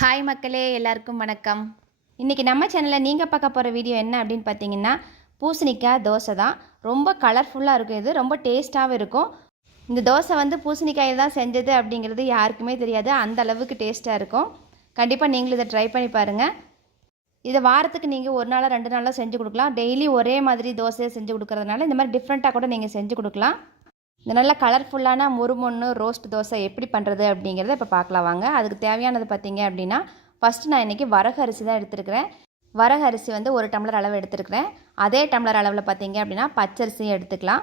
Hi மக்களே எல்லாருக்கும் வணக்கம். இன்றைக்கி நம்ம சேனலில் நீங்கள் பார்க்க போகிற வீடியோ என்ன அப்படின்னு பார்த்தீங்கன்னா பூசணிக்காய் தோசை தான். ரொம்ப கலர்ஃபுல்லாக இருக்கும் இது. ரொம்ப டேஸ்ட்டாகவும் இருக்கும். இந்த தோசை வந்து பூசணிக்காயை தான் செஞ்சது அப்படிங்கிறது யாருக்குமே தெரியாது. அந்த அளவுக்கு டேஸ்ட்டாக இருக்கும். கண்டிப்பாக நீங்களும் இதை ட்ரை பண்ணி பாருங்கள் இதை வாரத்துக்கு நீங்கள் ஒரு நாளாக ரெண்டு நாளாக செஞ்சு கொடுக்கலாம். டெய்லி ஒரே மாதிரி தோசையை செஞ்சு கொடுக்கறதுனால இந்த மாதிரி டிஃப்ரெண்ட்டாக கூட நீங்கள் செஞ்சு கொடுக்கலாம். இந்த நல்ல கலர்ஃபுல்லான முறுமுன்னு ரோஸ்ட் தோசை எப்படி பண்ணுறது அப்படிங்கிறத இப்போ பார்க்கலாம் வாங்க. அதுக்கு தேவையானது பார்த்தீங்க அப்படின்னா ஃபஸ்ட்டு நான் இன்றைக்கி வரகு அரிசி தான் எடுத்துருக்கிறேன். வரகு அரிசி வந்து ஒரு டம்ளர் அளவு எடுத்துருக்கிறேன். அதே டம்ளர் அளவில் பார்த்தீங்க அப்படின்னா பச்சரிசியும் எடுத்துக்கலாம்.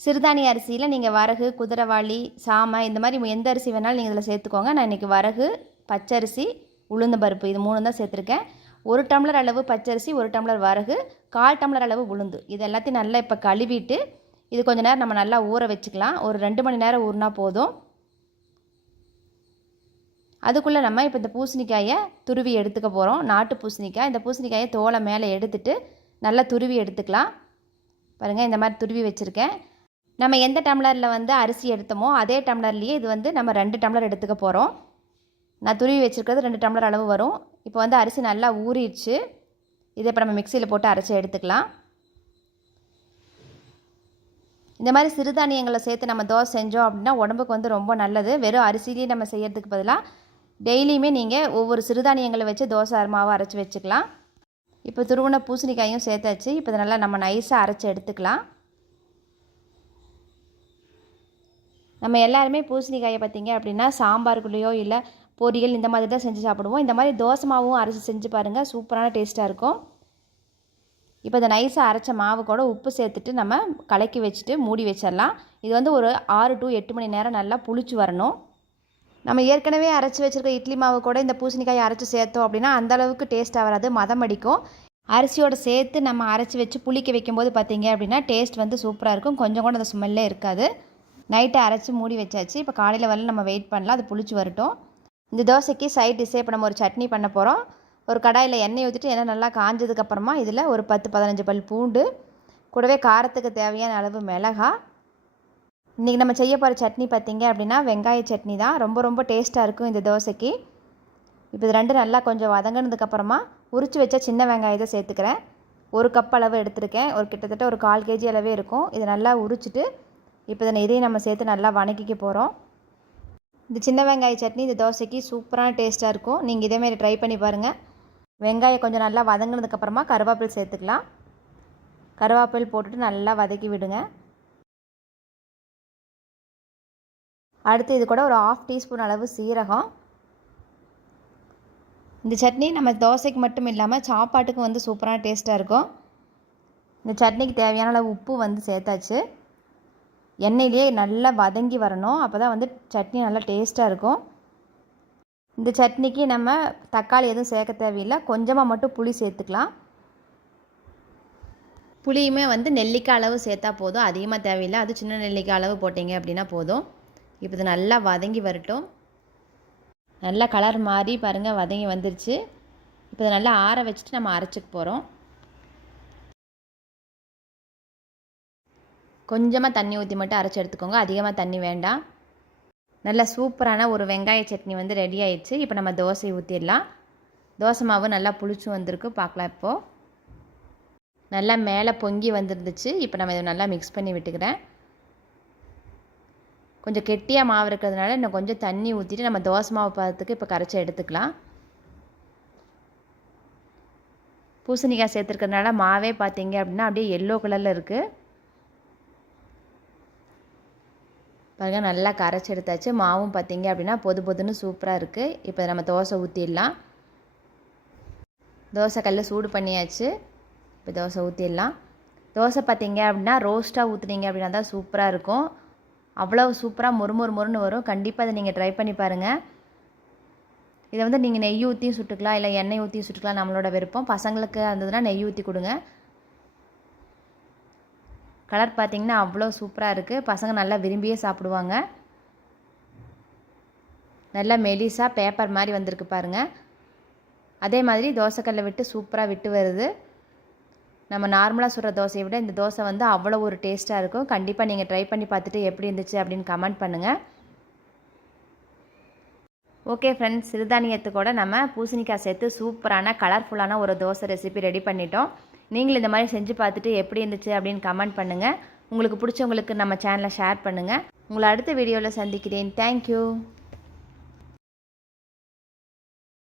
சிறுதானிய அரிசியில் நீங்கள் வரகு குதிரவாளி சாமை இந்த மாதிரி எந்த அரிசி வேணாலும் நீங்கள் இதில் சேர்த்துக்கோங்க. நான் இன்றைக்கி வரகு பச்சரிசி உளுந்த பருப்பு இது மூணு தான் சேர்த்துருக்கேன். ஒரு டம்ளர் அளவு பச்சரிசி ஒரு டம்ளர் வரகு கால் டம்ளர் அளவு உளுந்து. இது எல்லாத்தையும் நல்லா இப்போ கழுவிட்டு இது கொஞ்சம் நேரம் நம்ம நல்லா ஊற வச்சுக்கலாம். ஒரு ரெண்டு மணி நேரம் ஊறினா போதும். அதுக்குள்ளே நம்ம இப்போ இந்த பூசணிக்காயை துருவி எடுத்துக்க போகிறோம் நாட்டு பூசணிக்காய். இந்த பூசணிக்காயை தோலை மேலே எடுத்துட்டு நல்லா துருவி எடுத்துக்கலாம். பாருங்கள் இந்த மாதிரி துருவி வச்சுருக்கேன். நம்ம எந்த டம்ளரில் வந்து அரிசி எடுத்தோமோ அதே டம்ளர்லேயே இது வந்து நம்ம ரெண்டு டம்ளர் எடுத்துக்க போகிறோம் நான் துருவி வச்சுருக்கிறது ரெண்டு டம்ளர் அளவு வரும். இப்போ வந்து அரிசி நல்லா ஊறிடுச்சு. இதை இப்போ நம்ம மிக்சியில் போட்டு அரைச்சி எடுத்துக்கலாம். இந்த மாதிரி சிறுதானியங்களை சேர்த்து நம்ம தோசை செஞ்சோம் அப்படின்னா உடம்புக்கு வந்து ரொம்ப நல்லது. வெறும் அரிசிலேயே நம்ம செய்கிறதுக்கு பதிலாக டெய்லியுமே நீங்கள் ஒவ்வொரு சிறுதானியங்களை வச்சு தோசை மாவை அரைச்சி வச்சுக்கலாம். இப்போ துருவன பூசணிக்காயும் சேர்த்தாச்சு. இப்போ இதை நல்லா நம்ம நைஸாக அரைச்சி எடுத்துக்கலாம். நம்ம எல்லாருமே பூசணிக்காயை பார்த்தீங்க அப்படின்னா சாம்பாருக்குள்ளேயோ இல்லை பொரியல் இந்த மாதிரி தான் செஞ்சு சாப்பிடுவோம். இந்த மாதிரி தோசை மாவும் அரைச்சி செஞ்சு பாருங்கள் சூப்பரான டேஸ்ட்டாக இருக்கும். இப்போ இந்த நைஸாக அரைச்ச மாவு கூட உப்பு சேர்த்துட்டு நம்ம கலக்கி வச்சுட்டு மூடி வச்சிடலாம். இது வந்து ஒரு ஆறு டு எட்டு மணி நேரம் நல்லா புளிச்சு வரணும். நம்ம ஏற்கனவே அரைச்சி வச்சுருக்க இட்லி மாவு கூட இந்த பூசணிக்காயை அரைச்சி சேர்த்தோம் அப்படின்னா அந்த அளவுக்கு டேஸ்ட்டாக வராது மதம் அடிக்கும். அரிசியோட சேர்த்து நம்ம அரைச்சி வச்சு புளிக்க வைக்கும்போது பார்த்தீங்க அப்படின்னா டேஸ்ட் வந்து சூப்பராக இருக்கும். கொஞ்சம் கூட அந்த ஸ்மெல்லே இருக்காது. நைட்டை அரைச்சி மூடி வச்சாச்சு. இப்போ காலையில் வரல நம்ம வெயிட் பண்ணலாம். அது புளிச்சு வரட்டும். இந்த தோசைக்கு சைட் டிஷ்ஷே இப்போ நம்ம ஒரு சட்னி பண்ண போகிறோம் ஒரு கடாயில் எண்ணெய் ஊற்றிட்டு எண்ணெய் நல்லா காஞ்சதுக்கப்புறமா இதில் ஒரு பத்து பதினஞ்சு பல் பூண்டு கூடவே காரத்துக்கு தேவையான அளவு மிளகா. இன்றைக்கி நம்ம செய்ய போகிற சட்னி பார்த்திங்க அப்படின்னா வெங்காய சட்னி தான். ரொம்ப ரொம்ப டேஸ்ட்டாக இருக்கும் இந்த தோசைக்கு. இப்போ இது ரெண்டு நல்லா கொஞ்சம் வதங்கினதுக்கப்புறமா உரித்து வச்ச சின்ன வெங்காயத்தை சேர்த்துக்கிறேன். ஒரு கப் அளவு எடுத்திருக்கேன். ஒரு கிட்டத்தட்ட ஒரு கால் கேஜி அளவே இருக்கும். இதை நல்லா உரிச்சிட்டு இப்போ இதனை இதையும் நம்ம சேர்த்து நல்லா வணக்கிக்க போகிறோம் இந்த சின்ன வெங்காய சட்னி இந்த தோசைக்கு சூப்பரான டேஸ்ட்டாக இருக்கும். நீங்கள் இதேமாரி ட்ரை பண்ணி பாருங்கள் வெங்காயம் கொஞ்சம் நல்லா வதங்கினதுக்கப்புறமா கருவேப்பில் சேர்த்துக்கலாம். கருவேப்பில் போட்டுட்டு நல்லா வதக்கி விடுங்க. அடுத்து இது கூட ஒரு ஆஃப் டீஸ்பூன் அளவு சீரகம். இந்த சட்னி நம்ம தோசைக்கு மட்டும் இல்லாமல் சாப்பாட்டுக்கும் வந்து சூப்பரான டேஸ்ட்டாக இருக்கும். இந்த சட்னிக்கு தேவையான அளவு உப்பு வந்து சேர்த்தாச்சு. எண்ணெயிலேயே நல்லா வதங்கி வரணும். அப்போ தான் வந்து சட்னி நல்லா டேஸ்ட்டாக இருக்கும். இந்த சட்னிக்கு நம்ம தக்காளி எதுவும் சேர்க்க தேவையில்லை. கொஞ்சமாக மட்டும் புளி சேர்த்துக்கலாம். புளியுமே வந்து நெல்லிக்காய் அளவு சேர்த்தா போதும். அதிகமாக தேவையில்லை. அது சின்ன நெல்லிக்காய் அளவு போட்டிங்க அப்படின்னா போதும். இப்போ இது நல்லா வதங்கி வரட்டும். நல்லா கலர் மாறி பாருங்கள் வதங்கி வந்துருச்சு. இப்போ இதை நல்லா ஆற வச்சுட்டு நம்ம அரைச்சிக்க போகிறோம் கொஞ்சமாக தண்ணி ஊற்றி மட்டும் அரைச்சி எடுத்துக்கோங்க. அதிகமாக தண்ணி வேண்டாம். நல்ல சூப்பரான ஒரு வெங்காய சட்னி வந்து ரெடி ஆயிடுச்சு. இப்போ நம்ம தோசை ஊற்றிடலாம் தோசை மாவு நல்லா புளிச்சு வந்திருக்கு. பார்க்கலாம் இப்போது நல்லா மேலே பொங்கி வந்துருந்துச்சு. இப்போ நம்ம இதை நல்லா மிக்ஸ் பண்ணி விட்டுக்கிறேன். கொஞ்சம் கெட்டியாக மாவு இருக்கிறதுனால இன்னும் கொஞ்சம் தண்ணி ஊற்றிட்டு நம்ம தோசை மாவு பதத்துக்கு இப்போ கரைச்சி எடுத்துக்கலாம். பூசணிக்காய் சேர்த்துருக்கிறதுனால மாவே பார்த்தீங்க அப்படின்னா அப்படியே எல்லோ கலரில் இருக்குது பாருங்கள் நல்லா கரைச்சி எடுத்தாச்சு மாவும் பார்த்தீங்க அப்படின்னா பொது பொதுன்னு சூப்பராக இருக்குது இப்போ நம்ம தோசை ஊற்றிடலாம் தோசை கல்ல சூடு பண்ணியாச்சு. இப்போ தோசை ஊற்றிடலாம் தோசை பார்த்தீங்க அப்படின்னா ரோஸ்ட்டாக ஊற்றுனீங்க அப்படின்னா தான் சூப்பராக இருக்கும். அவ்வளோ சூப்பராக மொறுமொறு மொறுன்னு வரும். கண்டிப்பாக அதை நீங்கள் ட்ரை பண்ணி பாருங்கள் இதை வந்து நீங்கள் நெய் ஊற்றியும் சுட்டுக்கலாம் இல்லை எண்ணெய் ஊற்றியும் சுட்டுக்கலாம். நம்மளோட விருப்பம். பசங்களுக்கு இருந்ததுன்னா நெய் ஊற்றி கொடுங்க. கலர் பார்த்திங்கன்னா அவ்வளோ சூப்பராக இருக்குது பசங்க நல்லா விரும்பியே சாப்பிடுவாங்க. நல்லா மெலிசாக பேப்பர் மாதிரி வந்திருக்கு பாருங்கள் அதே மாதிரி தோசைக்கல்லை விட்டு சூப்பராக விட்டு வருது. நம்ம நார்மலாக சுடுற தோசையை விட இந்த தோசை வந்து அவ்வளோ ஒரு டேஸ்ட்டாக இருக்கும். கண்டிப்பாக நீங்கள் ட்ரை பண்ணி பார்த்துட்டு எப்படி இருந்துச்சு அப்படின்னு கமெண்ட் பண்ணுங்கள் ஓகே ஃப்ரெண்ட்ஸ் சிறுதானியத்துக்கூட நம்ம பூசணிக்காய் சேர்த்து சூப்பரான கலர்ஃபுல்லான ஒரு தோசை ரெசிபி ரெடி பண்ணிட்டோம். நீங்களும் இந்த மாதிரி செஞ்சு பார்த்துட்டு எப்படி இருந்துச்சு அப்படின்னு கமெண்ட் பண்ணுங்கள் உங்களுக்கு பிடிச்சவங்களுக்கு நம்ம சேனலை ஷேர் பண்ணுங்கள் உங்களை அடுத்த வீடியோவில் சந்திக்கிறேன். தேங்க்யூ